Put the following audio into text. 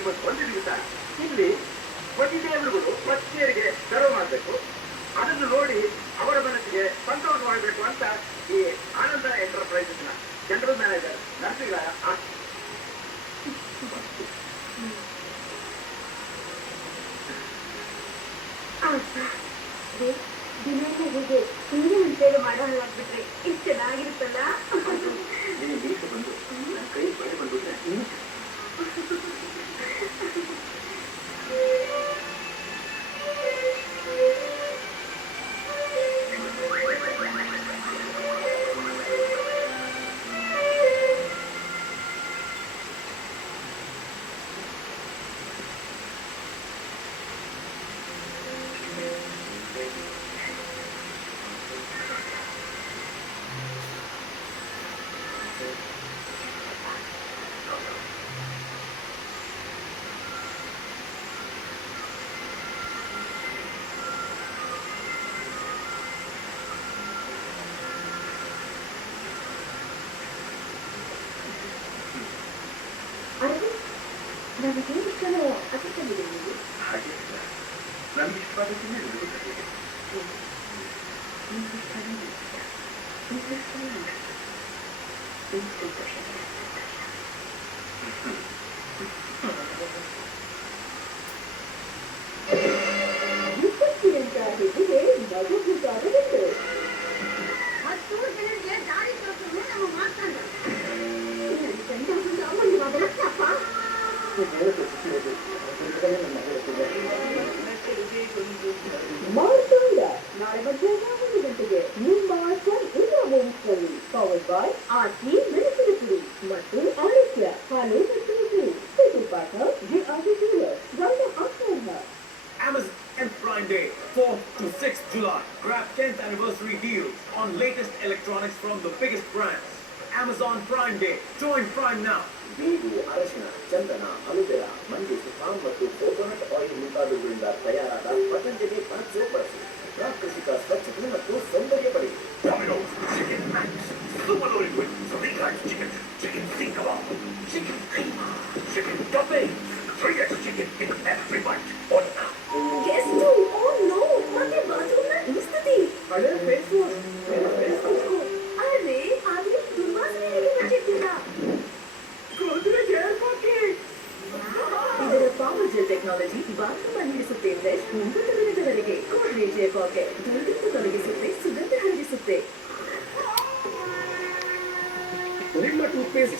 ಇವತ್ತು ಒಂದು ದಿವಸ ಇಲ್ಲಿ ಪತಿದೇವರುಗಳು ಪತ್ನಿಯರಿಗೆ ಸರ್ವ್ ಮಾಡಬೇಕು, ಅದನ್ನು ನೋಡಿ ಅವರ ಮನಸ್ಸಿಗೆ ಸಂತೋಷ ಮಾಡಬೇಕು ಅಂತ ಈ ಆನಂದ ಎಂಟರ್ಪ್ರೈಸಸ್ ನ ಜನರಲ್ ಮ್ಯಾನೇಜರ್ ನರಸಿಂಹ ದಿನವೂ ಹೀಗೆ ಹಿಂದಿನ ಸೇವೆ ಮಾಡೋ ಹಾಗಾಗ್ಬಿಟ್ರೆ ಇಷ್ಟು ಚೆನ್ನಾಗಿರುತ್ತಲ್ಲ. ಬಂದು ನನ್ನ ಕೈ ಬಳೆ ಬಂದ್ಬಿಟ್ರೆ ನನಗೆ ಇಷ್ಟನೋ ಅತಿಥಿಗೆ ನೀವು ಹಾಗೆ ನನಗೆ ಇಷ್ಟವಾದ ಅಂತ ಹೇಳಿದ್ರೆ ಮಗುಗಾರಬೇಕು 10 ಜನರಿಗೆ ದಾರಿ ತೋರಿಸಲು ನಮ್ಮ ಮಾತಾಡ ಸಾಮಾನ್ಯವಾದ ಲಕ್ಷಪ್ಪ. ಮಾರ್ತಾಂಡ ನಾಳೆ ಮಧ್ಯಾಹ್ನ 1 ಗಂಟೆಗೆ ನಿಮ್ಮ ಪವರ್ಡ್ ಬೈ ಆರ್ಟಿ ಮೆಣಸಿನ ಪುಡಿ ಮತ್ತು ಆರೋಗ್ಯ ಹಾಲು ಮತ್ತು ಉಪ್ಪು ಪಾಠ Amazon Prime Day, 4th to 6th July. Grab 10th anniversary deals on latest electronics from the biggest brands. Amazon Prime Day. Join Prime now. ಬೇವು, ಅರಶಿನ, ಚಂದನ, ಅಲುವೆರಾ, ಮಂಡಿ ಸುಖಾಂ ಮತ್ತು ಕೋಕೋನಟ್ ಆಯಿಲ್ ಮುಂತಾದವುಗಳಿಂದ ತಯಾರಾದ ಪತಂಜಲಿ ಪನತ್ ಸೋಪ್ ಬಳಸಿ ಪ್ರಾಕೃತಿಕ ಸ್ವಚ್ಛತೆ ಮತ್ತು ಸೌಂದರ್ಯ ಪಡೆಯಿರಿ. Domino's Chicken Max. Super loaded with 3 types chicken, chicken sink kebab, chicken keema, chicken dumpling, 3x chicken in every bite. Order now. Guest oh no ಮತ್ತೆ ಬಾತ್ರೂಮ್ನ ಇಸ್ತತಿ ಹಳೆ ಫೇಸ್ ವಾಶ್ ಅರೆ ಆದ್ರೆ ದುರ್ವಾಸನೆ ಹೇಗೆ ಬಚ್ಚಿಟ್ಟಿಲ್ಲ. ಇದರ ಪವರ್ ಜೆಲ್ ಟೆಕ್ನಾಲಜಿ ಬಾತ್ರೂಮ್ ಅಲ್ಲಿ ಇರಿಸುತ್ತೆ fresh 9 ದಿನಗಳವರೆಗೆ ಗೋಡ್ರೇಜ್ ಏರ್ ಪಾಕೆಟ್ ದುರ್ಗಂಧ ತೊಲಗಿಸುತ್ತೆ, ಸುಗಂಧ ಹರಡಿಸುತ್ತೆ. ನಿಮ್ಮ ಟೂತ್ ಪೇಸ್ಟ್